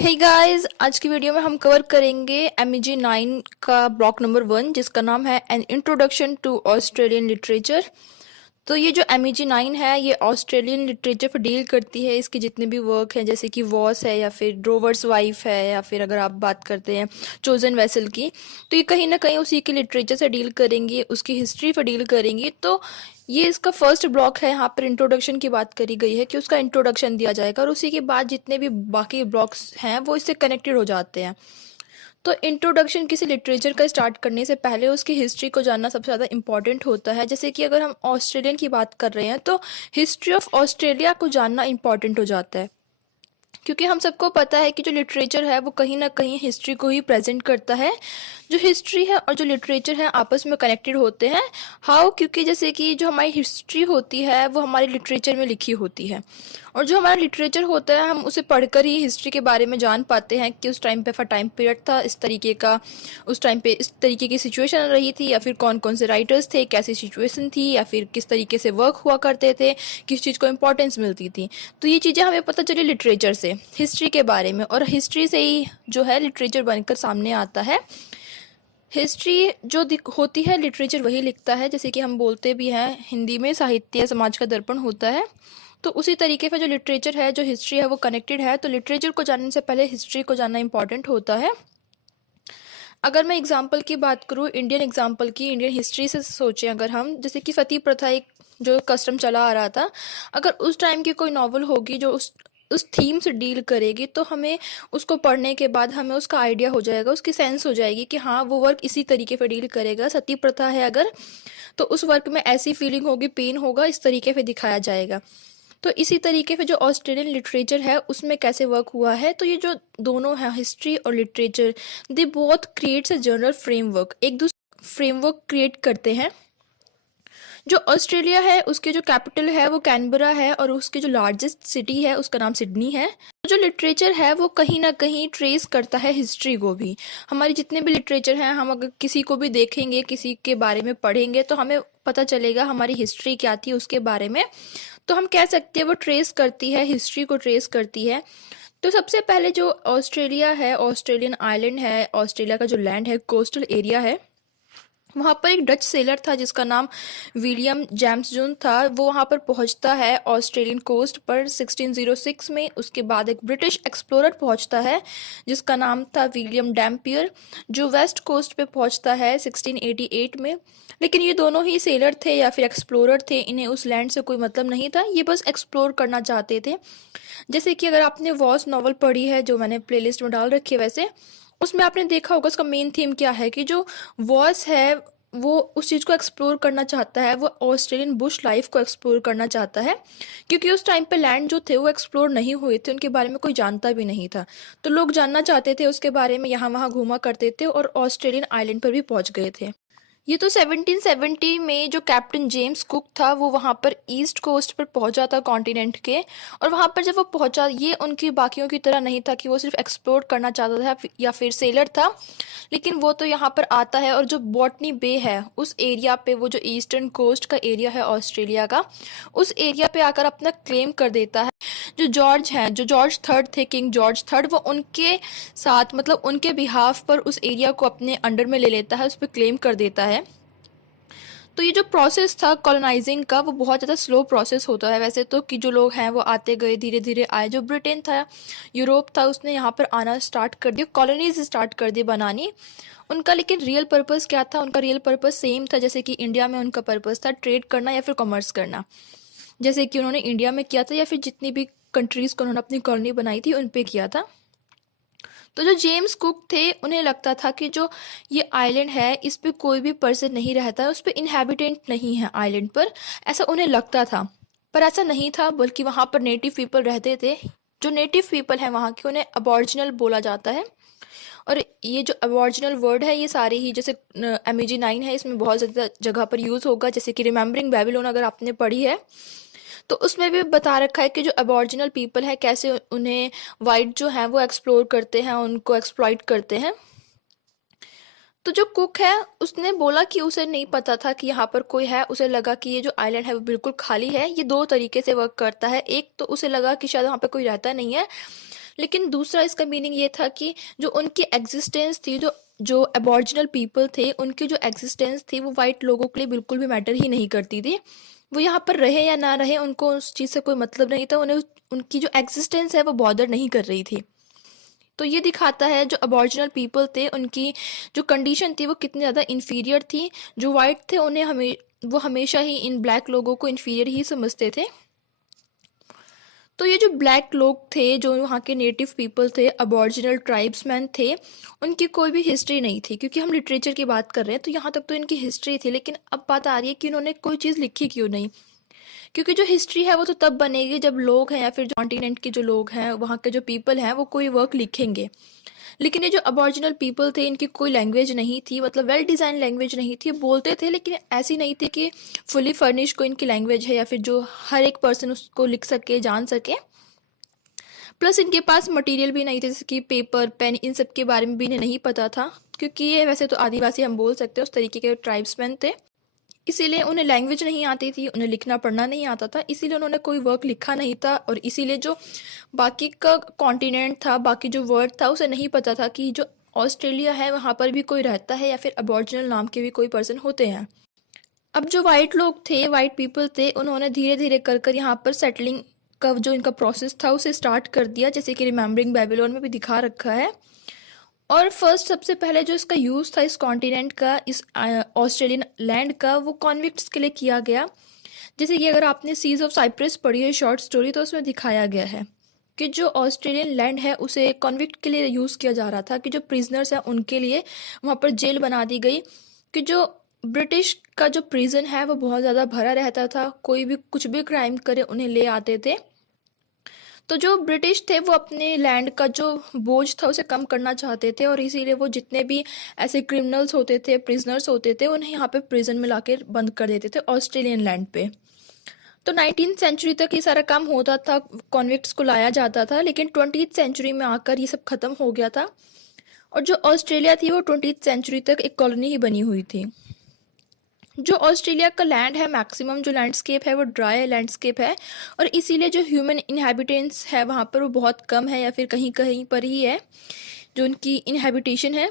Hey guys, आज की video में हम कवर करेंगे MEG 9 का ब्लॉक नंबर 1 जिसका नाम है an introduction to Australian literature. तो ये जो MEG 9 है ये ऑस्ट्रेलियन लिटरेचर पर डील करती है। इसके जितने भी वर्क हैं जैसे कि वॉस है या फिर ड्रोवर्स वाइफ है या फिर अगर आप बात करते हैं चोजन वेसल की, तो ये कहीं ना कहीं उसी के लिटरेचर से डील करेंगी, उसकी हिस्ट्री पर डील करेंगी। तो ये इसका फर्स्ट ब्लॉक है। यहाँ पर इंट्रोडक्शन की बात करी गई है कि उसका इंट्रोडक्शन दिया जाएगा और उसी के बाद जितने भी बाकी ब्लॉक्स हैं वो इससे कनेक्टेड हो जाते हैं। तो इंट्रोडक्शन किसी लिटरेचर का स्टार्ट करने से पहले उसकी हिस्ट्री को जानना सबसे ज़्यादा इंपॉर्टेंट होता है। जैसे कि अगर हम ऑस्ट्रेलियन की बात कर रहे हैं तो हिस्ट्री ऑफ ऑस्ट्रेलिया को जानना इंपॉर्टेंट हो जाता है, क्योंकि हम सबको पता है कि जो लिटरेचर है वो कहीं ना कहीं हिस्ट्री को ही प्रेजेंट करता है। जो हिस्ट्री है और जो लिटरेचर है आपस में कनेक्टेड होते हैं। हाउ? क्योंकि जैसे कि जो हमारी हिस्ट्री होती है वो हमारे लिटरेचर में लिखी होती है, और जो हमारा लिटरेचर होता है हम उसे पढ़कर ही हिस्ट्री के बारे में जान पाते हैं कि उस टाइम पे टाइम पीरियड था इस तरीके का, उस टाइम पे इस तरीके की सिचुएशन रही थी, या फिर कौन कौन से राइटर्स थे, कैसी सिचुएशन थी, या फिर किस तरीके से वर्क हुआ करते थे, किस चीज़ को इम्पोर्टेंस मिलती थी। तो ये चीज़ें हमें पता चली लिटरेचर से, हिस्ट्री के बारे में, और हिस्ट्री से ही जो है लिटरेचर बनकर सामने आता है। हिस्ट्री जो होती है लिटरेचर वही लिखता है। जैसे कि हम बोलते भी हैं हिंदी में साहित्य समाज का दर्पण होता है, तो उसी तरीके से जो लिटरेचर है जो हिस्ट्री है वो कनेक्टेड है। तो लिटरेचर को जानने से पहले हिस्ट्री को जानना इंपॉर्टेंट होता है। अगर मैं एग्जाम्पल की बात करूँ, इंडियन एग्जाम्पल की, इंडियन हिस्ट्री से सोचें अगर हम, जैसे कि सती प्रथा एक जो कस्टम चला आ रहा था, अगर उस टाइम की कोई नॉवल होगी जो उस थीम से डील करेगी तो हमें उसको पढ़ने के बाद हमें उसका आइडिया हो जाएगा, उसकी सेंस हो जाएगी कि हाँ वो वर्क इसी तरीके पे डील करेगा। सती प्रथा है अगर, तो उस वर्क में ऐसी फीलिंग होगी, पेन होगा, इस तरीके से दिखाया जाएगा। तो इसी तरीके से जो ऑस्ट्रेलियन लिटरेचर है उसमें कैसे वर्क हुआ है, तो ये जो दोनों है हिस्ट्री और literature, they both creates a general framework, एक दूसरे फ्रेमवर्क क्रिएट करते हैं। जो ऑस्ट्रेलिया है उसके जो कैपिटल है वो कैनबरा है और उसकी जो लार्जेस्ट सिटी है उसका नाम सिडनी है। जो लिटरेचर है वो कहीं ना कहीं ट्रेस करता है हिस्ट्री को भी। हमारे जितने भी लिटरेचर हैं, हम अगर किसी को भी देखेंगे, किसी के बारे में पढ़ेंगे तो हमें पता चलेगा हमारी हिस्ट्री क्या थी उसके बारे में। तो हम कह सकते हैं वो ट्रेस करती है, हिस्ट्री को ट्रेस करती है। तो सबसे पहले जो ऑस्ट्रेलिया है, ऑस्ट्रेलियन आइलैंड है, ऑस्ट्रेलिया का जो लैंड है, कोस्टल एरिया है, वहाँ पर एक डच सेलर था जिसका नाम विलियम जेम्स जून था। वो वहाँ पर पहुँचता है ऑस्ट्रेलियन कोस्ट पर 1606 में। उसके बाद एक ब्रिटिश एक्सप्लोरर पहुँचता है जिसका नाम था विलियम डैम्पियर, जो वेस्ट कोस्ट पे पहुँचता है 1688 में। लेकिन ये दोनों ही सेलर थे या फिर एक्सप्लोरर थे, इन्हें उस लैंड से कोई मतलब नहीं था, ये बस एक्सप्लोर करना चाहते थे। जैसे कि अगर आपने वॉस नॉवल पढ़ी है जो मैंने प्लेलिस्ट में डाल रखी है, वैसे उसमें आपने देखा होगा उसका मेन थीम क्या है कि जो वॉस है वो उस चीज़ को एक्सप्लोर करना चाहता है, वो ऑस्ट्रेलियन बुश लाइफ को एक्सप्लोर करना चाहता है, क्योंकि उस टाइम पे लैंड जो थे वो एक्सप्लोर नहीं हुए थे, उनके बारे में कोई जानता भी नहीं था। तो लोग जानना चाहते थे उसके बारे में, यहाँ वहाँ घूमा करते थे और ऑस्ट्रेलियन आइलैंड पर भी पहुँच गए थे। ये तो 1770 में जो कैप्टन जेम्स कुक था वो वहाँ पर ईस्ट कोस्ट पर पहुंचा था कॉन्टिनेंट के, और वहाँ पर जब वो पहुंचा, ये उनकी बाकियों की तरह नहीं था कि वो सिर्फ एक्सप्लोर करना चाहता था या फिर सेलर था, लेकिन वो तो यहाँ पर आता है और जो बॉटनी बे है उस एरिया पे, वो जो ईस्टर्न कोस्ट का एरिया है ऑस्ट्रेलिया का, उस एरिया पे आकर अपना क्लेम कर देता है। जो जॉर्ज हैं, जो जॉर्ज थर्ड थे, किंग जॉर्ज थर्ड, वो उनके साथ मतलब उनके बिहाफ पर उस एरिया को अपने अंडर में ले लेता है, उस पर क्लेम कर देता है। तो ये जो प्रोसेस था कॉलोनाइजिंग का वो बहुत ज़्यादा स्लो प्रोसेस होता है वैसे तो, कि जो लोग हैं वो आते गए, धीरे धीरे आए। जो ब्रिटेन था, यूरोप था, उसने यहाँ पर आना स्टार्ट कर दिया, कॉलोनीज स्टार्ट कर दी बनानी। उनका लेकिन रियल पर्पस क्या था? उनका रियल पर्पस सेम था जैसे कि इंडिया में उनका पर्पस था, ट्रेड करना या फिर कॉमर्स करना, जैसे कि उन्होंने इंडिया में किया था या फिर जितनी भी कंट्रीज़ को उन्होंने अपनी कॉलोनी बनाई थी उन पे किया था। तो जो जेम्स कुक थे उन्हें लगता था कि जो ये आइलैंड है इस पे कोई भी पर्सन नहीं रहता है, उस पे इनहेबिटेंट नहीं है आइलैंड पर, ऐसा उन्हें लगता था। पर ऐसा नहीं था, बल्कि वहाँ पर नेटिव पीपल रहते थे। जो नेटिव पीपल हैं वहाँ के, उन्हें अबॉर्जिनल बोला जाता है। और ये जो अबॉर्जिनल वर्ड है ये सारे ही, जैसे MEG 9 है, इसमें बहुत ज़्यादा जगह पर यूज़ होगा। जैसे कि रिमेम्बरिंग बेबीलोन अगर आपने पढ़ी है तो उसमें भी बता रखा है कि जो अबॉर्जिनल पीपल है कैसे उन्हें वाइट जो है वो एक्सप्लोर करते हैं, उनको एक्सप्लॉइट करते हैं। तो जो कुक है उसने बोला कि उसे नहीं पता था कि यहाँ पर कोई है, उसे लगा कि ये जो आइलैंड है वो बिल्कुल खाली है। ये दो तरीके से वर्क करता है, एक तो उसे लगा कि शायद वहाँ पे कोई रहता नहीं है, लेकिन दूसरा इसका मीनिंग ये था कि जो उनकी एग्जिस्टेंस थी, जो जो एबॉरिजिनल पीपल थे, उनकी जो एग्जिस्टेंस थी वो वाइट लोगों के लिए बिल्कुल भी मैटर ही नहीं करती थी। वो यहाँ पर रहे या ना रहे, उनको उस चीज़ से कोई मतलब नहीं था। उन्हें उनकी जो एग्जिस्टेंस है वो बॉदर नहीं कर रही थी। तो ये दिखाता है जो अबॉरिजिनल पीपल थे उनकी जो कंडीशन थी वो कितनी ज़्यादा इन्फीरियर थी। जो वाइट थे उन्हें वो हमेशा ही इन ब्लैक लोगों को इन्फीरियर ही समझते थे। तो ये जो ब्लैक लोग थे, जो वहाँ के नेटिव पीपल थे, अबॉरिजिनल ट्राइब्समैन थे, उनकी कोई भी हिस्ट्री नहीं थी। क्योंकि हम लिटरेचर की बात कर रहे हैं तो यहाँ तक तो इनकी हिस्ट्री थी, लेकिन अब बात आ रही है कि उन्होंने कोई चीज़ लिखी क्यों नहीं। क्योंकि जो हिस्ट्री है वो तो तब बनेगी जब लोग हैं या फिर जो कॉन्टिनेंट के जो लोग हैं, वहाँ के जो पीपल हैं, वो कोई वर्क लिखेंगे। लेकिन ये जो अबॉरिजिनल पीपल थे, इनकी कोई लैंग्वेज नहीं थी, मतलब वेल डिज़ाइन लैंग्वेज नहीं थी। बोलते थे लेकिन ऐसी नहीं थी कि फुली फर्निश कोई इनकी लैंग्वेज है या फिर जो हर एक पर्सन उसको लिख सके, जान सके। प्लस इनके पास मटेरियल भी नहीं थे, जैसे कि पेपर, पेन, इन सब के बारे में भी इन्हें नहीं पता था। क्योंकि ये वैसे तो आदिवासी हम बोल सकते हैं, उस तरीके के ट्राइब्समैन थे। इसीलिए उन्हें लैंग्वेज नहीं आती थी, उन्हें लिखना पढ़ना नहीं आता था, इसीलिए उन्होंने कोई वर्क लिखा नहीं था। और इसीलिए जो बाकी का कॉन्टिनेंट था, बाकी जो वर्ल्ड था, उसे नहीं पता था कि जो ऑस्ट्रेलिया है वहाँ पर भी कोई रहता है या फिर अबॉरिजिनल नाम के भी कोई पर्सन होते हैं। अब जो वाइट लोग थे, वाइट पीपल थे, उन्होंने धीरे धीरे कर कर यहाँ पर सेटलिंग का जो इनका प्रोसेस था उसे स्टार्ट कर दिया, जैसे कि रिमेम्बरिंग बेबीलोन में भी दिखा रखा है। और फर्स्ट सबसे पहले जो इसका यूज़ था इस कॉन्टिनेंट का, इस ऑस्ट्रेलियन लैंड का, वो कॉन्विक्ट्स के लिए किया गया। जैसे कि अगर आपने सीज ऑफ साइप्रस पढ़ी है शॉर्ट स्टोरी, तो उसमें दिखाया गया है कि जो ऑस्ट्रेलियन लैंड है उसे कॉन्विक्ट के लिए यूज़ किया जा रहा था, कि जो प्रिजनर्स हैं उनके लिए वहाँ पर जेल बना दी गई। कि जो ब्रिटिश का जो प्रिजन है वो बहुत ज़्यादा भरा रहता था, कोई भी कुछ भी क्राइम करे उन्हें ले आते थे। तो जो ब्रिटिश थे वो अपने लैंड का जो बोझ था उसे कम करना चाहते थे, और इसीलिए वो जितने भी ऐसे क्रिमिनल्स होते थे, प्रिजनर्स होते थे, उन्हें यहाँ पे प्रिजन में लाके बंद कर देते थे ऑस्ट्रेलियन लैंड पे। तो 19th सेंचुरी तक ये सारा काम होता था, कॉन्विक्ट्स को लाया जाता था। लेकिन 20th सेंचुरी में आकर ये सब खत्म हो गया था, और जो ऑस्ट्रेलिया थी वो 20th सेंचुरी तक एक कॉलोनी ही बनी हुई थी। जो ऑस्ट्रेलिया का लैंड है, मैक्सिमम जो लैंडस्केप है वो ड्राई लैंडस्केप है, और इसीलिए जो ह्यूमन इनहेबिटेंट्स है वहाँ पर वो बहुत कम है या फिर कहीं कहीं पर ही है जो उनकी इनहेबिटेशन है।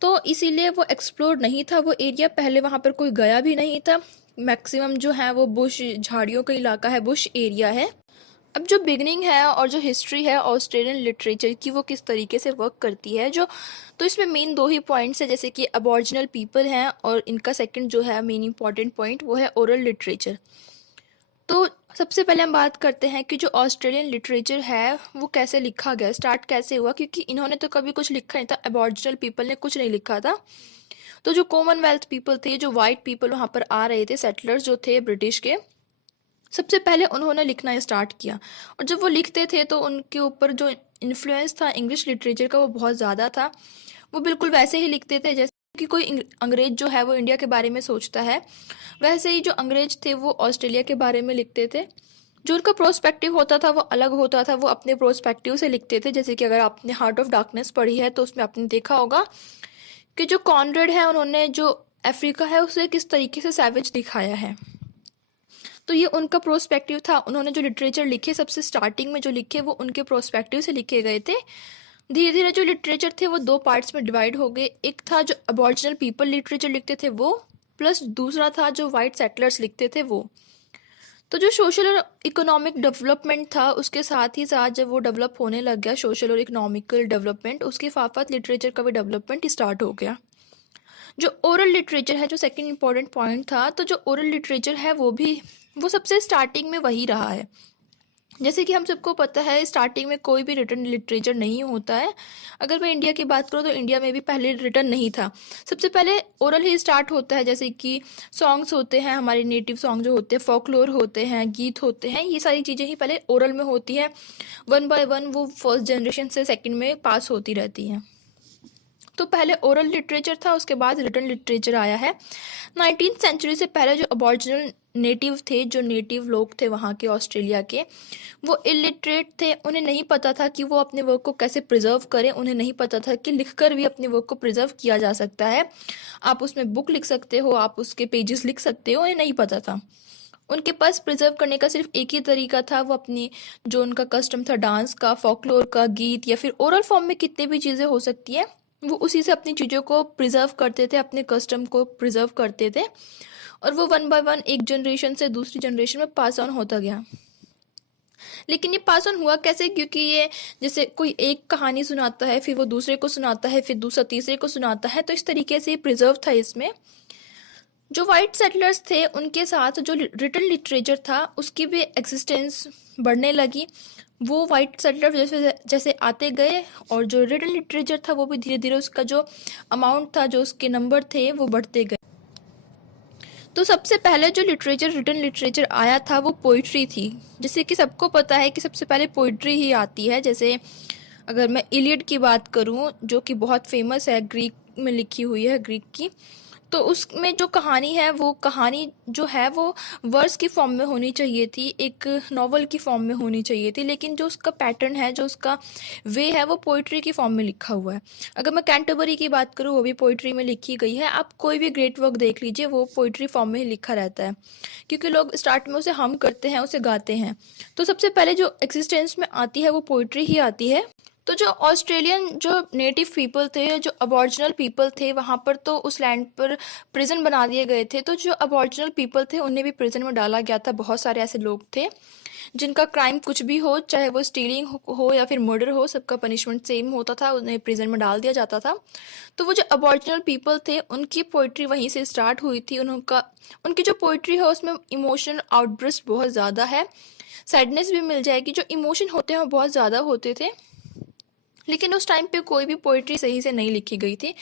तो इसीलिए वो एक्सप्लोर नहीं था वो एरिया, पहले वहाँ पर कोई गया भी नहीं था। मैक्सिमम जो है वो बुश, झाड़ियों का इलाका है, बुश एरिया है। अब जो बिगनिंग है और जो हिस्ट्री है ऑस्ट्रेलियन लिटरेचर की, वो किस तरीके से वर्क करती है, जो तो इसमें मेन दो ही पॉइंट्स है, जैसे कि अबॉरिजिनल पीपल हैं, और इनका सेकंड जो है मेन इंपॉर्टेंट पॉइंट वो है ओरल लिटरेचर। तो सबसे पहले हम बात करते हैं कि जो ऑस्ट्रेलियन लिटरेचर है वो कैसे लिखा गया, स्टार्ट कैसे हुआ। क्योंकि इन्होंने तो कभी कुछ लिखा नहीं था, अबॉरिजिनल पीपल ने कुछ नहीं लिखा था। तो जो कॉमनवेल्थ पीपल थे, जो वाइट पीपल वहाँ पर आ रहे थे, सेटलर्स जो थे ब्रिटिश के, सबसे पहले उन्होंने लिखना स्टार्ट किया। और जब वो लिखते थे तो उनके ऊपर जो इन्फ्लुएंस था इंग्लिश लिटरेचर का वो बहुत ज़्यादा था। वो बिल्कुल वैसे ही लिखते थे जैसे कि कोई अंग्रेज जो है वो इंडिया के बारे में सोचता है, वैसे ही जो अंग्रेज थे वो ऑस्ट्रेलिया के बारे में लिखते थे। जो उनका प्रोस्पेक्टिव होता था वो अलग होता था, वो अपने प्रोस्पेक्टिव से लिखते थे। जैसे कि अगर आपने हार्ट ऑफ डार्कनेस पढ़ी है तो उसमें आपने देखा होगा कि जो कॉनरेड है उन्होंने जो अफ्रीका है उसे किस तरीके से सैवेज दिखाया है। तो ये उनका प्रोस्पेक्टिव था। उन्होंने जो लिटरेचर लिखे, सबसे स्टार्टिंग में जो लिखे वो उनके प्रोस्पेक्टिव से लिखे गए थे। धीरे धीरे जो लिटरेचर थे वो दो पार्ट्स में डिवाइड हो गए। एक था जो अबॉरिजिनल पीपल लिटरेचर लिखते थे वो, प्लस दूसरा था जो वाइट सेटलर्स लिखते थे वो। तो जो सोशल और इकोनॉमिक डेवलपमेंट था उसके साथ ही साथ जब वो डेवलप होने लग गया, सोशल और इकोनॉमिकल डेवलपमेंट, उसके साथ लिटरेचर का भी डेवलपमेंट स्टार्ट हो गया। जो ओरल लिटरेचर है, जो सेकंड इंपॉर्टेंट पॉइंट था, तो जो ओरल लिटरेचर है वो सबसे स्टार्टिंग में वही रहा है। जैसे कि हम सबको पता है स्टार्टिंग में कोई भी रिटन लिटरेचर नहीं होता है। अगर मैं इंडिया की बात करूँ तो इंडिया में भी पहले रिटन नहीं था, सबसे पहले ओरल ही स्टार्ट होता है। जैसे कि सॉन्ग्स होते हैं, हमारे नेटिव सॉन्ग जो होते हैं, फोकलोर होते हैं, गीत होते हैं, ये सारी चीज़ें ही पहले ओरल में होती हैं। वन बाय वन वो फर्स्ट जनरेशन से सेकेंड में पास होती रहती हैं। तो पहले ओरल लिटरेचर था, उसके बाद रिटन लिटरेचर आया है। 19th सेंचुरी से पहले जो अबॉरिजिनल नेटिव थे, जो नेटिव लोग थे वहाँ के ऑस्ट्रेलिया के, वो इलिटरेट थे। उन्हें नहीं पता था कि वो अपने वर्क को कैसे प्रिजर्व करें, उन्हें नहीं पता था कि लिखकर भी अपने वर्क को प्रिजर्व किया जा सकता है। आप उसमें बुक लिख सकते हो, आप उसके पेजेस लिख सकते हो, उन्हें नहीं पता था। उनके पास प्रिजर्व करने का सिर्फ एक ही तरीका था, वो अपनी जो उनका कस्टम था डांस का, फोकलोर का, गीत या फिर ओरल फॉर्म में कितने भी चीज़ें हो सकती है, वो उसी से अपनी चीज़ों को प्रिजर्व करते थे, अपने कस्टम को प्रिजर्व करते थे, और वो वन बाय वन एक जनरेशन से दूसरी जनरेशन में पास ऑन होता गया। लेकिन ये पास ऑन हुआ कैसे? क्योंकि ये जैसे कोई एक कहानी सुनाता है, फिर वो दूसरे को सुनाता है, फिर दूसरा तीसरे को सुनाता है, तो इस तरीके से प्रिजर्व था इसमें। जो वाइट सेटलर्स थे उनके साथ जो रिटन लिटरेचर था उसकी भी एग्जिस्टेंस बढ़ने लगी। वो वाइट सेटलर जैसे जैसे आते गए और जो रिटन लिटरेचर था वो भी धीरे धीरे उसका जो अमाउंट था, जो उसके नंबर थे, वो बढ़ते गए। तो सबसे पहले जो लिटरेचर रिटन लिटरेचर आया था वो पोइट्री थी। जैसे कि सबको पता है कि सबसे पहले पोइट्री ही आती है। जैसे अगर मैं इलियड की बात करूं जो कि बहुत फेमस है, ग्रीक में लिखी हुई है, ग्रीक की, तो उसमें जो कहानी है वो कहानी जो है वो वर्स की फॉर्म में होनी चाहिए थी, एक नॉवल की फॉर्म में होनी चाहिए थी, लेकिन जो उसका पैटर्न है, जो उसका वे है, वो पोइट्री की फॉर्म में लिखा हुआ है। अगर मैं कैंटरबरी की बात करूँ वो भी पोइट्री में लिखी गई है। आप कोई भी ग्रेट वर्क देख लीजिए वो पोइट्री फॉर्म में ही लिखा रहता है, क्योंकि लोग स्टार्ट में उसे हम करते हैं, उसे गाते हैं। तो सबसे पहले जो एग्जिस्टेंस में आती है वो पोइट्री ही आती है। तो जो ऑस्ट्रेलियन जो नेटिव पीपल थे, जो अबॉरिजिनल पीपल थे, वहाँ पर तो उस लैंड पर प्रिजन बना दिए गए थे। तो जो अबॉरिजिनल पीपल थे उन्हें भी प्रिजन में डाला गया था। बहुत सारे ऐसे लोग थे जिनका क्राइम कुछ भी हो, चाहे वो स्टीलिंग हो या फिर मर्डर हो, सबका पनिशमेंट सेम होता था, उन्हें प्रिजन में डाल दिया जाता था। तो वो जो अबॉरिजिनल पीपल थे उनकी पोइट्री वहीं से स्टार्ट हुई थी। उनकी जो पोइट्री है उसमें इमोशनल आउटब्रस्ट बहुत ज़्यादा है, सैडनेस भी मिल जाएगी। जो इमोशन होते हैं वो बहुत ज़्यादा होते थे, लेकिन उस टाइम पे कोई भी पोइट्री सही से नहीं लिखी गई थी।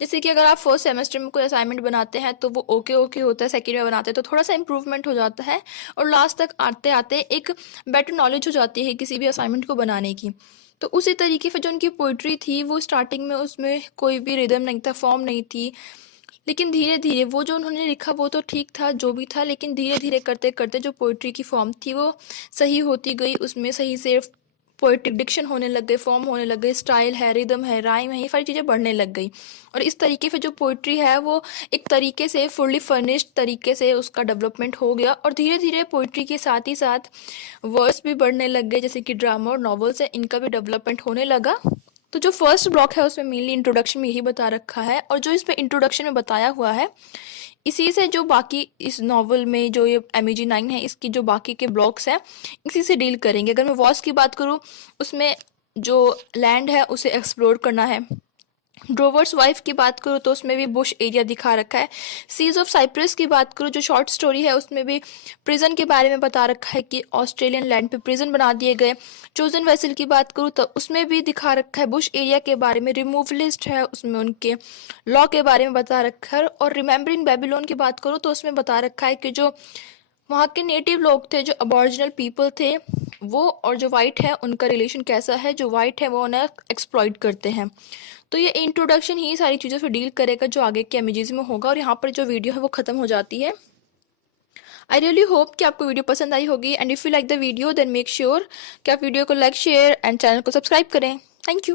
जैसे कि अगर आप फर्स्ट सेमेस्टर में कोई असाइनमेंट बनाते हैं तो वो ओके ओके होता है, सेकेंड में बनाते हैं तो थोड़ा सा इम्प्रूवमेंट हो जाता है, और लास्ट तक आते आते एक बेटर नॉलेज हो जाती है किसी भी असाइनमेंट को बनाने की। तो उसी तरीके से जो उनकी पोइट्री थी वो स्टार्टिंग में उसमें कोई भी रिदम नहीं था, फॉर्म नहीं थी, लेकिन धीरे धीरे वो जो उन्होंने लिखा वो तो ठीक था जो भी था, लेकिन धीरे धीरे करते करते जो पोइट्री की फॉर्म थी वो सही होती गई, उसमें सही से पोएटिक डिक्शन होने लग गए, फॉर्म होने लग गए, स्टाइल है, रिदम है, राइम है, ये सारी चीज़ें बढ़ने लग गई। और इस तरीके से जो पोइट्री है वो एक तरीके से फुल्ली फर्निश्ड तरीके से उसका डेवलपमेंट हो गया, और धीरे धीरे पोइट्री के साथ ही साथ वर्स भी बढ़ने लग गए, जैसे कि ड्रामा और नॉवेल्स है, इनका भी डेवलपमेंट होने लगा। तो जो फर्स्ट ब्लॉक है उसमें मेनली इंट्रोडक्शन में यही बता रखा है, और जो इसमें इंट्रोडक्शन में बताया हुआ है इसी से जो बाकी इस नॉवल में जो ये MEG9 है इसकी जो बाकी के ब्लॉक्स हैं इसी से डील करेंगे। अगर मैं वॉर्स की बात करूँ उसमें जो लैंड है उसे एक्सप्लोर करना है। ड्रोवर्स वाइफ की बात करूँ तो उसमें भी बुश एरिया दिखा रखा है। सीज ऑफ साइप्रस की बात करूँ जो शॉर्ट स्टोरी है उसमें भी प्रिजन के बारे में बता रखा है कि ऑस्ट्रेलियन लैंड पे प्रिजन बना दिए गए। चोजन वेसल की बात करूँ तो उसमें भी दिखा रखा है बुश एरिया के बारे में, रिमूवलिस्ट है उसमें उनके लॉ के बारे में बता रखा है। और रिमेम्बरिंग बेबीलोन की बात करूँ तो उसमें बता रखा है कि जो वहाँ के नेटिव लोग थे, जो अबॉरिजिनल पीपल थे, वो और जो वाइट है उनका रिलेशन कैसा है, जो वाइट है वो उन्हें एक्सप्लॉइट करते हैं। तो ये इंट्रोडक्शन ही सारी चीज़ों से डील करेगा जो आगे के इमेजेस में होगा, और यहाँ पर जो वीडियो है वो ख़त्म हो जाती है। आई रियली होप कि आपको वीडियो पसंद आई होगी, and if you like the video then make sure कि आप वीडियो को लाइक, शेयर एंड चैनल को सब्सक्राइब करें। Thank you.